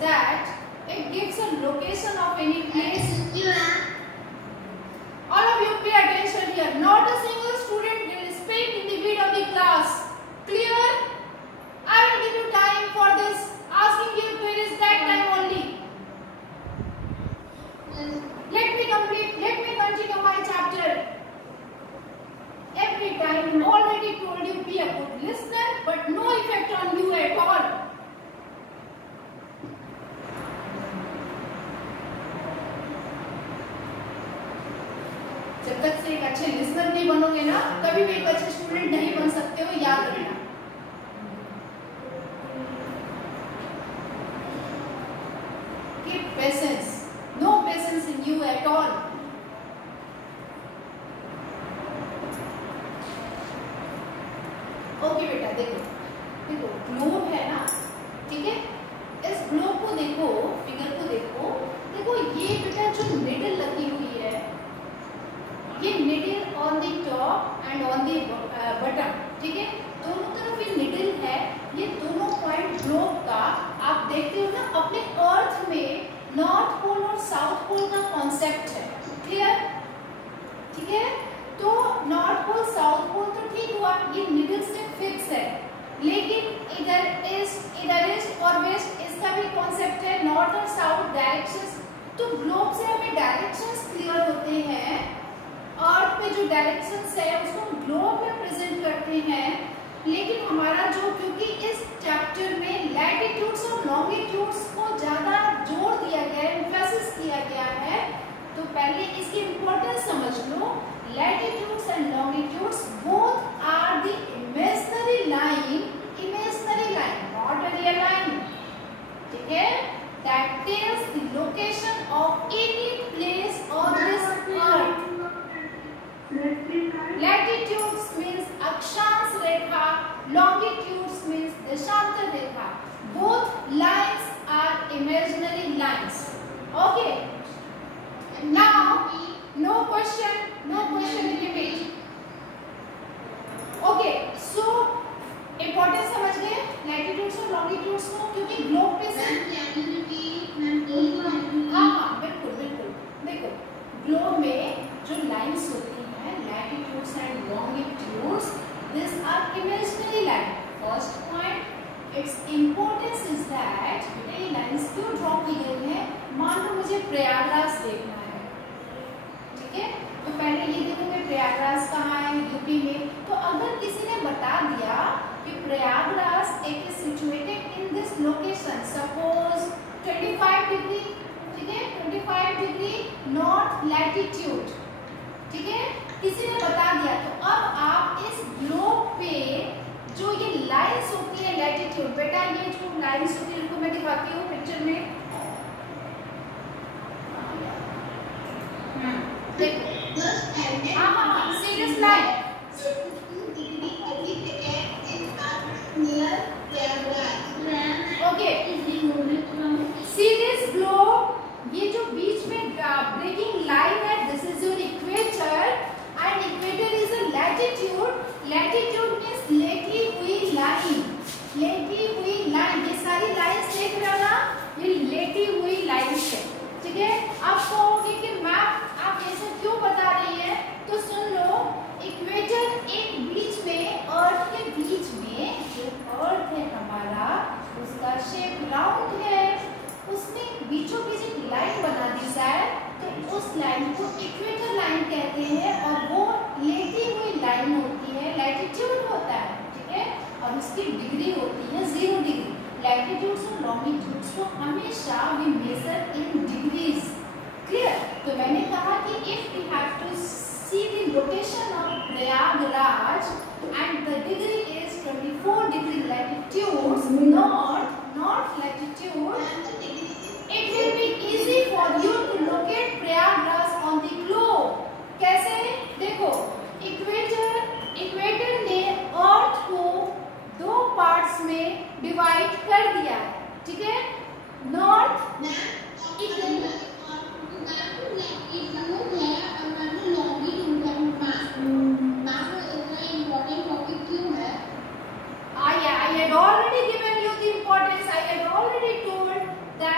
that it gives a location of any place. All of you pay attention here. Not a single student will speak in the mid of the class. Clear? I will give you time for this. Asking you queries that time only. Let me continue my chapter. Every time already told you be a good listener, but no effect on you at all. जब तक से एक अच्छे listener नहीं बनोगे ना, कभी भी एक अच्छे स्टूडेंट नहीं बन सकते हो, याद रखना। Keep patience. No patience in you at all. Okay बेटा, देखो ग्लोब है ना, ठीक है? इस ग्लोब को देखो, फिगर को देखो ये बेटा जो निडल लगी हुई है, ये needle on the top and on the button, ठीक है? दोनों तरफ ये निडल है। ये दोनों पॉइंट ग्लोब का आप देखते हो ना, अपने अर्थ में नॉर्थ पोल और साउथ पोल का कॉन्सेप्ट है। क्लियर? ठीक है? तो नॉर्थ पोल साउथ पोल तो ठीक हुआ, ये निडल से फिक्स है, लेकिन इधर ईस्ट और वेस्ट इसका भी कॉन्सेप्ट है, नॉर्थ और साउथ डायरेक्शंस। तो ग्लोब से हमें डायरेक्शंस क्लियर होते हैं। अर्थ पे जो डायरेक्शंस है उसको हम ग्लोब में प्रेजेंट करते हैं, लेकिन हमारा जो, क्योंकि इस चैप्टर में लैटिट्यूड्स और लॉन्गिट्यूड्स को ज्यादा जोर दिया गया है, एम्फेसिस किया गया है, तो पहले इसकी इंपॉर्टेंस समझ लो। Latitudes and longitudes both are the imaginary line, not a real line. ठीक है? That tells the location of any place on this earth. Latitudes means अक्षांश रेखा, longitudes means देशांतर रेखा. Both lines are imaginary lines. Okay? Now, no question in the page. Okay, so importance समझ गए latitudes और longitudes को, क्योंकि globe पे से हाँ बिल्कुल देखो, ग्लोब में जो लाइंस होती हैं latitudes and longitudes, this are imaginary line. First point, its importance is that ये लाइंस क्यों ड्रॉ की गई है। मान लो मुझे प्रयागराज देखना है, ठीक है? तो पहले ये देखोगे प्रयागराज कहाँ है, यूपी में। तो अगर किसी ने बता दिया कि प्रयागराज एक situated in this location, suppose 25 degree, ठीक है, 25 डिग्री नॉर्थ लैटिट्यूड, ठीक है, किसी ने बता दिया, तो अब आप इस ग्लोब पे जो ये लाइंस होती है लैटिट्यूड, बेटा ये जो लाइंस होती है इनको मैं दिखाती हूँ पिक्चर में, देखो serious line. Okay. See this globe, ये जो बीच में breaking line है, this is your equator and equator is a latitude. Latitude means लेटी हुई line. ये सारी लाइन्स देख रहे हो ना, ये लेटी हुई लाइन्स है, ठीक है? आप कहोगे कि मैम आप ऐसे क्यों बता रही है, तो सुन लो, इक्वेटर एक बीच में, अर्थ के बीच में जो अर्थ है हमारा, उसका शेप राउंड है, उसमें बीचों बीच एक लाइन बना दी जाए, तो उस लाइन को इक्वेटर लाइन कहते हैं, और वो लेटी हुई लाइन होती है, लैटिट्यूड होता है, ठीक है? और उसकी डिग्री होती है 0 डिग्री। लैटिट्यूड्स और लॉन्गिट्यूड्स को हमेशा we measure in degrees. Clear? तो मैंने कहा कि if we have to see the location of Prayagraj and the degree is 24 degree latitude north latitude, it will be easy for you to locate Prayagraj on the globe. कैसे? देखो, equator ने अर्थ को 2 parts में divide कर दिया है, ठीक है? North I had already given you the importance. I had already told that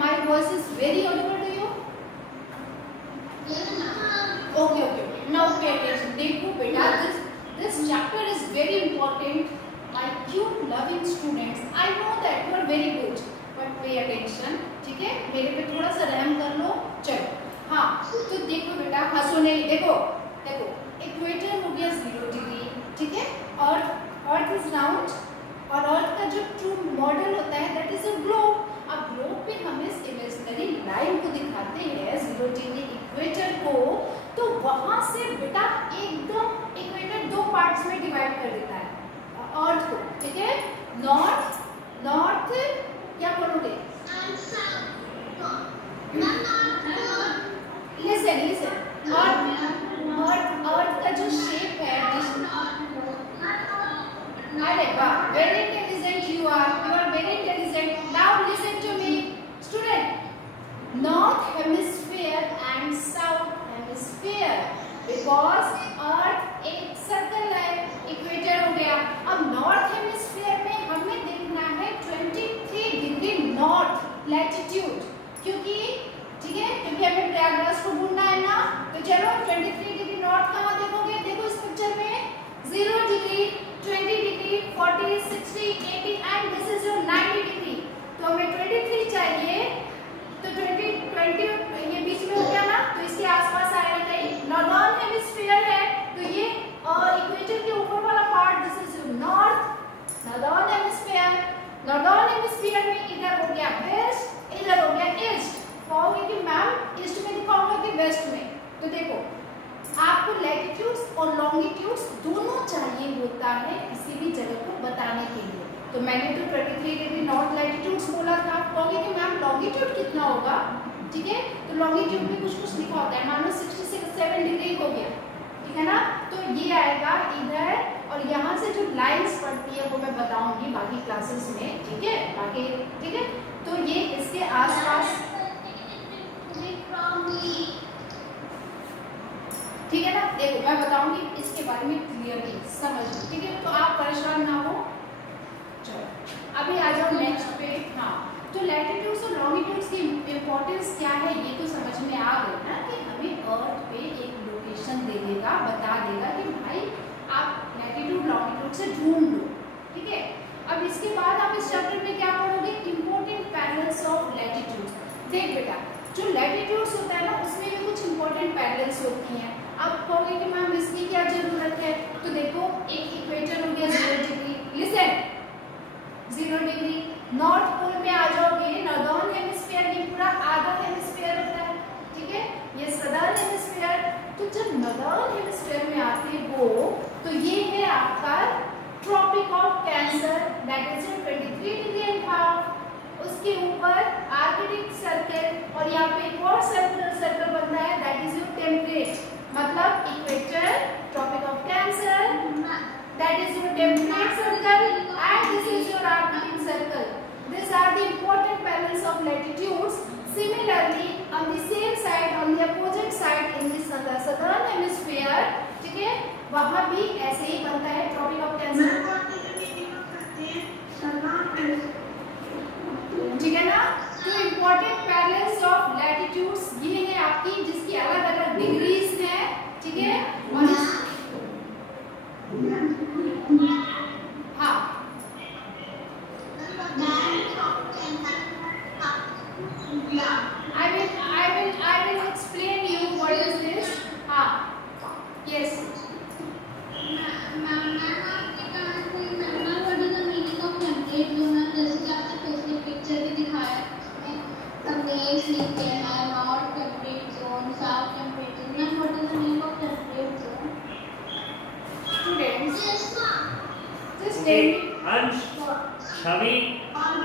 my voice is very audible to you? Okay, okay, okay. Now pay attention. देखो बेटा, this chapter is very important. My cute loving students, I know that you are very good, but pay attention. ठीक है, मेरे पे थोड़ा सा रहम कर लो. चलो, हाँ, तो देखो बेटा, हंसो नहीं. देखो, देखो, इक्वेटर हो गया 0 डिग्री, ठीक है, और अर्थ इज राउंड, और अर्थ का जो ट्रू मॉडल होता है दैट इज अ ग्लोब. अब ग्लोब पे हम इस इमेजिनरी लाइन को दिखाते हैं 0 डिग्री इक्वेटर को, तो वहां से बेटा एकदम इक्वेटर 2 पार्ट्स में डिवाइड कर देता है अर्थ को. ठीक है, नॉर्थ, नॉर्थ क्या बोलोगे? लिसन लिसन, अर्थ का जो शेप है, अरे वाह, very intelligent you are very intelligent. Now listen to me student. North hemisphere and south hemisphere, because earth एक सर्कल है, इक्वेटर हो गया. अब नॉर्थ हेमिस्फीयर में हमें देखना है 23 डिग्री नॉर्थ लैटिट्यूड, क्योंकि ठीक है, क्योंकि हमें प्रयागराज को ढूंढना है ना. तो चलो 23 डिग्री नॉर्थ कहाँ देखोगे? देखो इस पिक्चर में 0 degree, 20 degree, 40, 60, 80 and this is your 90 degree. तो हमें 23 चाहिए, तो 20 ये बीच में हो गया ना, तो इसके आसपास आएगा कहीं. नॉर्दर्न हेमिस्फीयर है, तो ये इक्वेटर के ऊपर वाला part, this is your north. Northern hemisphere, northern hemisphere में इधर हो गया वेस्ट, इधर हो गया ईस्ट. कहोगे कि मैम ईस्ट में दिखाऊंगा कि वेस्ट में? तो देखो, आपको लैटिट्यूड्स और लॉन्गिट्यूड्स दोनों चाहिए होता है किसी भी जगह को बताने के लिए. तो मैंने तो 23 डिग्री नॉर्थ लैटिट्यूड्स बोला था. कहोगे कि मैम लॉन्गिट्यूड कितना होगा? ठीक है, तो लॉन्गिट्यूड में कुछ कुछ लिखा होता है. मान लो 67 डिग्री हो गया, ठीक है ना, तो ये आएगा इधर, और यहाँ से जो लाइंस पड़ती है वो मैं बताऊंगी बाकी क्लासेस में. ठीक है, बाकी ठीक है, तो ये इसके आसपास, ठीक है ना. देखो मैं बताऊंगी इसके बारे में क्लियरली, समझ. ठीक है, तो आप परेशान ना हो. चलो अभी आ जाओ नेक्स्ट पे. हाँ, तो लैटिट्यूड्स और लॉन्गिट्यूड्स की इंपॉर्टेंस क्या है ये तो समझ में आ गई ना, कि हमें अर्थ पे एक लोकेशन दे देगा, बता देगा कि भाई आप लैटिट्यूड लॉन्गिट्यूड से ढूंढ लो. ठीक है, अब इसके बाद आप इस चैप्टर में क्या पढ़ोगे? Important parallels of latitudes. देख बेटा, जो लैटिट्यूड्स होता है ना, उसमें भी कुछ इंपॉर्टेंट पैरेलल्स होती हैं. आप कहोगे कि मैम इसकी क्या जरूरत है? तो देखो, एक इक्वेटर हो गया 0 degree, listen 0 degree. North pole में आ जाओगे, नॉर्दर्न हेमिस्फीयर, ये पूरा आधा हेमिस्फीयर होता है. ठीक है, ये सदर्न हेमिस्फीयर. तो जब नॉर्दर्न हेमिस्फीयर में आते हो, तो ये है आपका Tropic of Cancer, that is 23 degree and half. उसके ऊपर आर्कटिक सर्कल, और यहाँ पे एक और सर्कल बनता है, दैट इज योर टेम्परेट. मतलब equator, Tropic of Cancer, that is your temperate circle, and this is your Arctic Circle. These are the important parallels of latitudes. Similarly, on the same side, on the opposite side, in the southern hemisphere, ठीक है, वहाँ भी ऐसे ही बनता है tropic of cancer. ठीक है ना. तो इम्पोर्टेंट पैरेलल्स ऑफ लैटिट्यूड्स ये है आपकी, जिसकी अलग अलग डिग्रीज है. ठीक है, और हाँ, I will explain you what is this. हाँ, yes. Ansh, Shavi,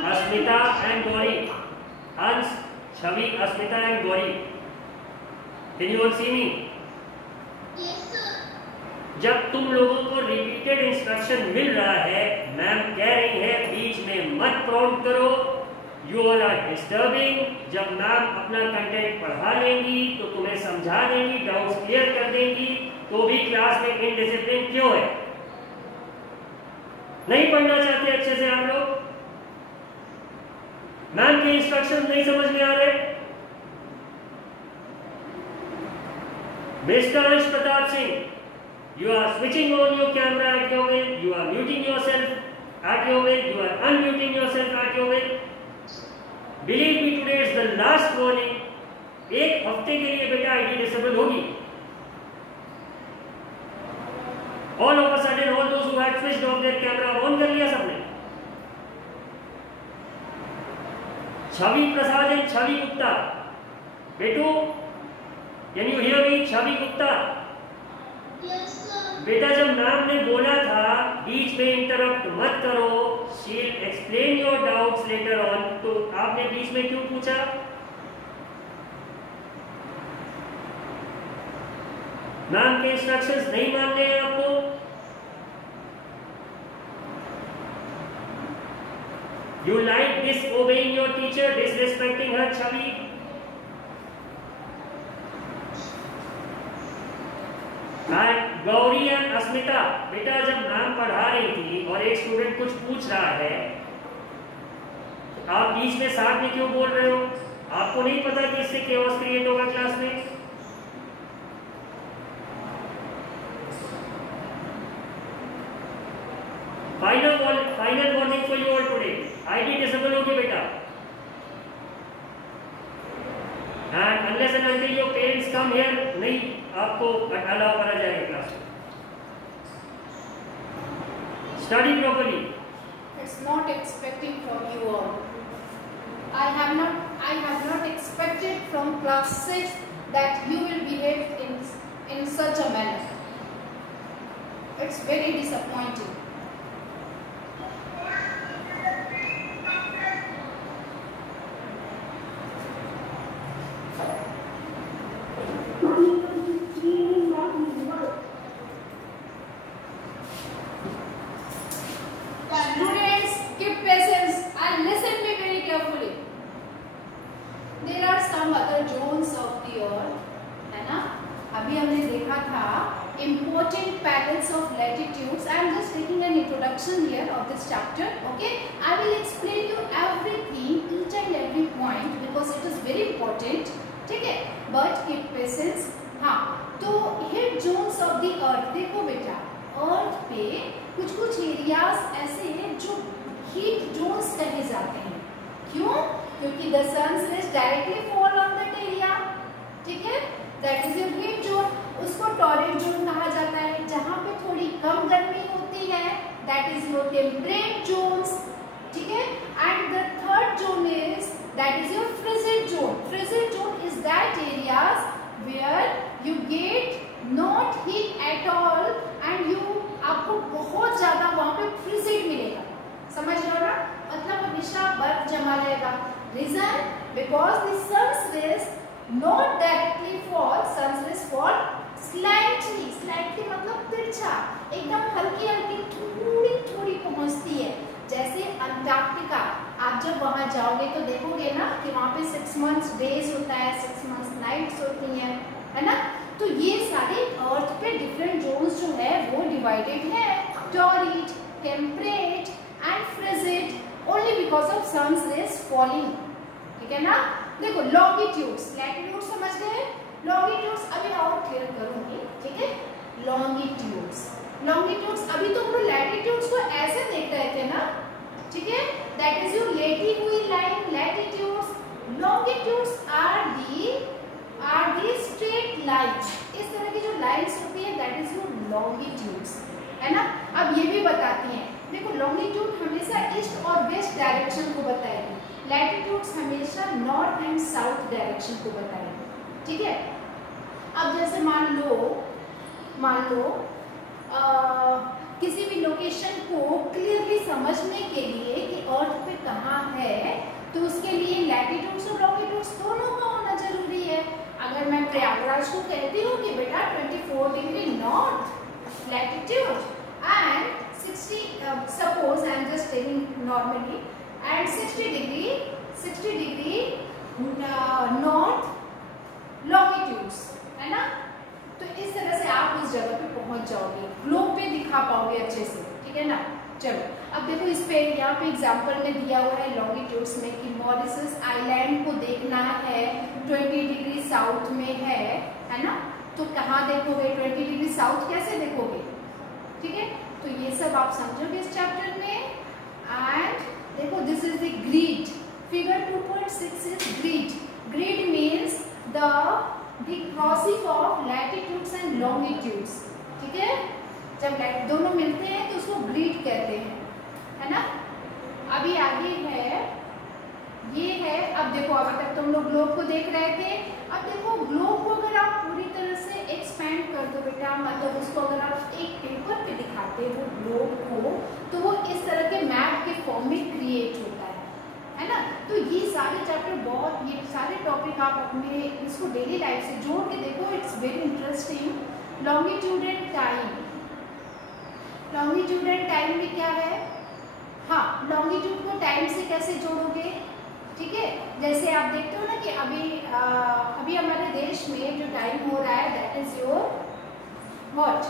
Asmita and Gauri. Ansh, Shavi, Asmita and Gauri. Can you all see me? Yes, sir. जब तुम लोगों को रिपीटेड इंस्ट्रक्शन मिल रहा है, मैम कह रही है बीच में मत प्रॉम्प्ट करो, यू ऑल आर डिस्टर्बिंग. जब मैम अपना कंटेंट पढ़ा लेंगी तो तुम्हें समझा देंगी, डाउट्स क्लियर कर देंगी, तो भी क्लास में इनडिसिप्लिन क्यों है? नहीं पढ़ना चाहते अच्छे से आप लोग? मैम के इंस्ट्रक्शन नहीं समझ में आ Mr. Ansh Pratap Singh, you are switching on your camera at your will, you are muting yourself at your will, you are unmuting yourself at your will. Believe me, today is the last warning. एक हफ्ते के लिए बेटा ID disable होगी. All of a sudden, all those who had switched off their camera on कर लिया सबने. छवि प्रसाद and Chhavi Gupta, बेटू, can you hear me? Chhavi Gupta, Yes, sir. बेटा जब मैम ने बोला था बीच में इंटरप्ट मत करो, शील explain your doubts later on, तो आपने बीच में क्यों पूछा? मैम के इंस्ट्रक्शंस नहीं मानने हैं आपको? You like disobeying your teacher, disrespecting her, Chhavi? Gauri and Asmita, बेटा जब मैम पढ़ा रही थी और एक स्टूडेंट कुछ पूछ रहा है, आप बीच में साथ में क्यों बोल रहे हो? आपको नहीं पता कि इससे केओस क्रिएट होगा क्लास में? Final warning for you all today, ID disable होगी बेटा. And unless and until your parents come here, नहीं आपको अलाउ करा जाएगा क्लास में. Study properly. It's not expecting from you all. I have not expected from class 6 that you will behave in such a manner. It's very disappointing. Students, keep patience and listen me very carefully. There are some other zones of the earth, है ना? अभी हमने देखा था important patterns of latitudes. I am just taking an introduction here of this chapter. Okay, I will explain you everything, each and every point because it is very important. ठीक है? But keep patience. हाँ, तो heat zones of the earth. देखो बेटा, अर्थ पे कुछ areas ऐसे हैं जो हीट जोन्स कहे जाते हैं. क्यों? क्योंकि the sun's rays directly fall on that area. ठीक है, that is your heat zone. उसको टॉरेंट जोन कहा जाता है. जहां पे थोड़ी कम गर्मी होती है, that is your temperate zones. ठीक है, and the third zone is that is your frigid zone. Frigid zone is that areas where you get not heat at all and you, आपको बहुत ज्यादा वहां पे फ्रिजिड मिलेगा. समझ रहे हो ना? मतलब हमेशा बर्फ जमा रहेगा. Reason? Because the sun's rays not directly fall, sun's rays fall slightly. Slightly मतलब तिरछा, एकदम हल्की हल्की थोड़ी थोड़ी पहुंचती है. जैसे अंटार्कटिका, आप जब वहां जाओगे तो देखोगे ना कि वहां पे 6 months डेज होता है, 6 months नाइट्स होती हैं, है ना? तो ये सारे अर्थ पे डिफरेंट जोन्स जो है वो डिवाइडेड है. Torrid, temperate and frigid only because of sun's rays falling. ठीक है ना? देखो लॉन्गिट्यूड्स, लैटिट्यूड समझ गए. लॉन्गिट्यूड्स अभी और क्लियर करूंगी. ठीक है, लॉन्गिट्यूड्स. लॉन्गिट्यूड्स अभी तो हम लोग लैटिट्यूड्स को ऐसे देख रहे थे ना. ठीक है, दैट इज योर लेटी हुई line, latitudes. Longitudes are the straight lines. इस तरह की जो लाइन्स होती है दैट इज योर लॉन्गिट्यूड्स, है ना? अब ये भी बताती हैं. देखो लॉन्गिट्यूड हमेशा ईस्ट और वेस्ट डायरेक्शन को बताएगी. लैटिट्यूड्स हमेशा नॉर्थ एंड साउथ डायरेक्शन को बताएगी. ठीक है, अब जैसे मान लो किसी भी लोकेशन को क्लियरली समझने के लिए कि अर्थ पे कहाँ है, तो उसके लिए लैटिट्यूड्स और लॉन्गिट्यूड्स दोनों का होना जरूरी है. अगर मैं प्रयागराज को कहती हूँ कि बेटा 24 degree north latitude and 60, suppose I am just taking normally, and 60 degree north longitudes, है ना? तो इस तरह से आप उस जगह पे पहुंच जाओगे, ग्लोब पे दिखा पाओगे अच्छे से. ठीक है ना? चलो अब देखो इस पे यहाँ पे एग्जांपल में दिया हुआ है लॉन्गिट्यूड्स में कि मॉरिशस आइलैंड को देखना है 20 डिग्री साउथ में है ना? तो कहाँ देखोगे, 20 डिग्री साउथ कैसे देखोगे, ठीक है। तो ये सब आप समझोगे इस चैप्टर में। एंड देखो this is the grid, figure 2.6 is grid. Grid means the crossing of latitudes and longitudes, ठीक है। जब दोनों मिलते हैं तो उसको ग्रिड कहते हैं, है ना। अभी आगे है, ये है, अब देखो अभी तक तुम लोग ग्लोब को देख रहे थे। अब देखो ग्लोब को अगर आप पूरी तरह से एक्सपेंड कर दो बेटा, मतलब उसको अगर आप एक पेपर पे दिखाते हो ग्लोब को, तो वो इस तरह के मैप के फॉर्म में क्रिएट होता है ना। तो ये सारे चैप्टर बहुत, ये सारे टॉपिक आप अपने इसको डेली लाइफ से जोड़ के देखो, it's very interesting. Longitude and time, longitude and time में क्या है, हाँ लॉन्गिट्यूड को टाइम से कैसे जोड़ोगे, ठीक है। जैसे आप देखते हो ना कि अभी हमारे देश में जो टाइम हो रहा है that is your what,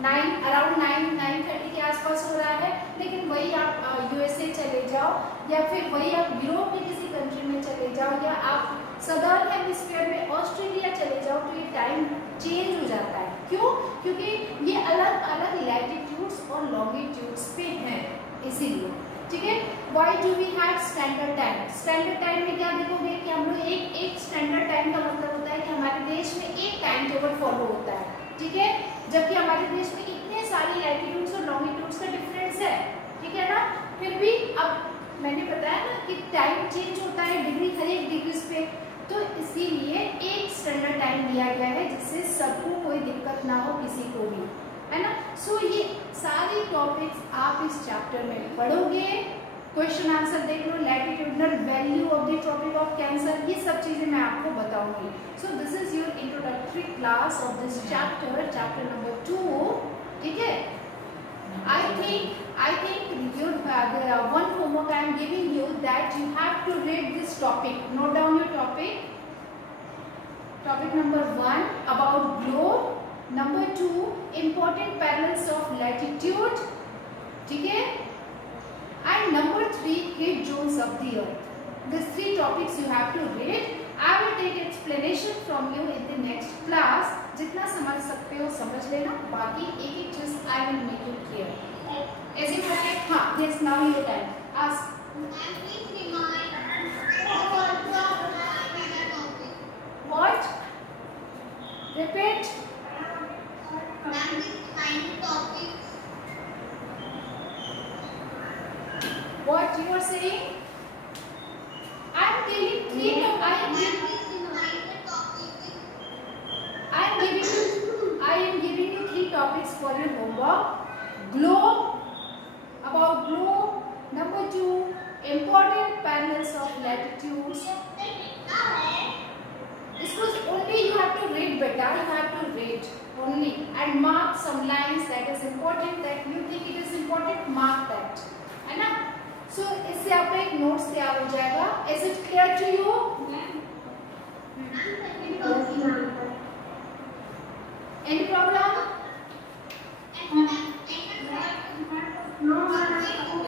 around 9:30 के आसपास हो रहा है। लेकिन वही आप यूएसए चले जाओ या फिर वही आप यूरोप के किसी कंट्री में चले जाओ या आप सदर्न हेमिस्फीयर में ऑस्ट्रेलिया चले जाओ, तो ये टाइम चेंज हो जाता है। क्यों? क्योंकि ये अलग अलग लैटिट्यूड्स और लॉन्गिट्यूड्स पे हैं, इसीलिए, ठीक है। Why do we have standard time? Standard time में क्या देखोगे कि हम लोग एक स्टैंडर्ड टाइम का मतलब होता है कि हमारे देश में एक टाइम टेबल फॉलो होता है, ठीक है। जबकि हमारे देश में इतने सारी लैटिट्यूड्स और लॉन्गिट्यूड्स का डिफरेंस है, ठीक है ना। फिर भी अब मैंने बताया ना कि टाइम चेंज होता है डिग्री, हर एक डिग्रीज पे, तो इसीलिए एक स्टैंडर्ड टाइम दिया गया है जिससे सबको कोई दिक्कत ना हो, किसी को भी, है ना। सो ये सारे टॉपिक्स आप इस चैप्टर में पढ़ोगे। क्वेश्चन आंसर देख लो, latitudinal value of the tropic of cancer, ये सब चीजें मैं आपको बताऊंगी। So this is your introductory class of this chapter, chapter number 2, ठीक है। I think your one homework I am giving you that you have to read this topic. Note down your topic. Topic number 1 about globe. Number 2 important parallels of latitude, ठीक है। And number 3 heat zones of the earth. These 3 topics you have to read. I will take explanation from you in the next class. जितना समझ सकते हो समझ लेना, बाकी एक एक चीज I will make it clear. Is it okay? हाँ, yes, now your time. Ask. What? Repeat. What you are saying? I am giving 3 topics for your homework. Globe, about globe. Number 2, important parallels of latitudes. This was only you have to read, beta. You have to read only and mark some lines that is important, that you think it is important. Mark that, है ना। So इससे आपका एक notes तैयार हो जाएगा। Is it clear to you?